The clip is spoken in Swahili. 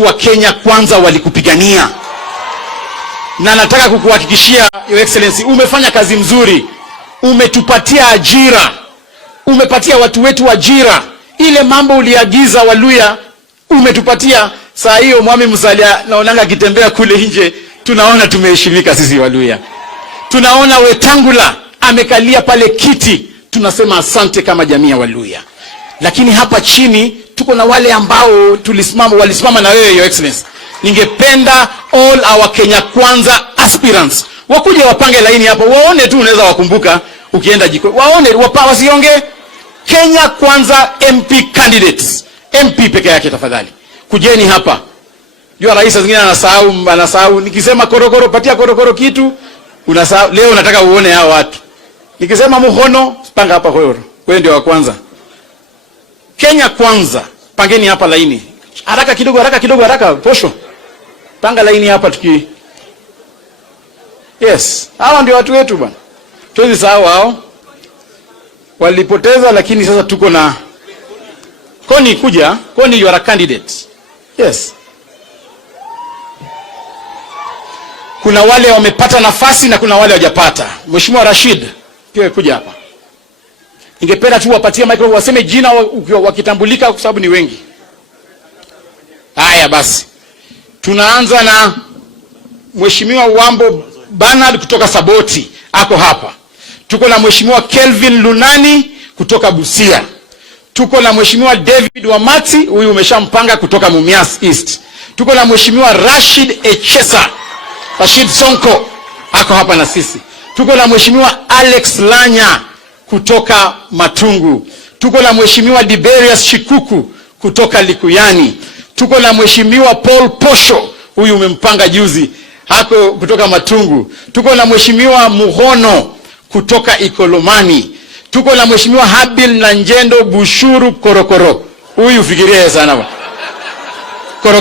watu wa Kenya kwanza walikupigania. Na nataka kukuhakikishia Your Excellency, umefanya kazi mzuri. Umetupatia ajira. Umepatia watu wetu ajira. Ile mambo uliagiza Waluya umetupatia. Saa hiyo Naona Musalia naonanga akitembea kule nje, tunaona tumeheshimika sisi Waluya. Tunaona Wetangula amekalia pale kiti, tunasema asante kama jamii ya Waluya. Lakini hapa chini tuko na wale ambao walisimama na wewe Your Excellency. Ningependa all our Kenya kwanza aspirants wakuje wapange laini hapa, waone tu, unaweza wakumbuka ukienda jiko, waone wasiongee. Kenya kwanza MP candidates, MP peke yake tafadhali, kujeni hapa. Jua rais zingine anasahau nikisema korokoro, patia korokoro kitu unasahau. Leo nataka uone hao watu. Nikisema muhono, panga hapa korokoro, wewe ndio wa kwanza. Kenya kwanza, pangeni hapa laini. Haraka kidogo, posho. Panga laini hapa tuki. Yes, hawa ndio watu wetu bwana. Tuwezi sahau hao. Walipoteza, lakini sasa tuko na Koni kuja. Koni, you are a candidate. Yes. Kuna wale wamepata nafasi na kuna wale hawajapata. Mheshimiwa Rashid, pia kuja hapa. Ningependa tu wapatie microphone waseme jina wakitambulika kwa sababu ni wengi. Haya basi. Tunaanza na Mheshimiwa Wambo Bernard kutoka Saboti, ako hapa. Tuko na Mheshimiwa Kelvin Lunani kutoka Busia. Tuko na Mheshimiwa David Wamati, huyu umeshampanga kutoka Mumias East. Tuko na Mheshimiwa Rashid Sonko ako hapa na sisi. Tuko na Mheshimiwa Alex Lanya kutoka Matungu. Tuko na Mheshimiwa Diberius Shikuku kutoka Likuyani. Tuko na Mheshimiwa Paul Posho, huyu umempanga juzi, hako kutoka Matungu. Tuko na Mheshimiwa Muhono kutoka Ikolomani. Tuko na Mheshimiwa Habil na Njendo Bushuru Korokoro. Huyu fikiria sana. Korokoro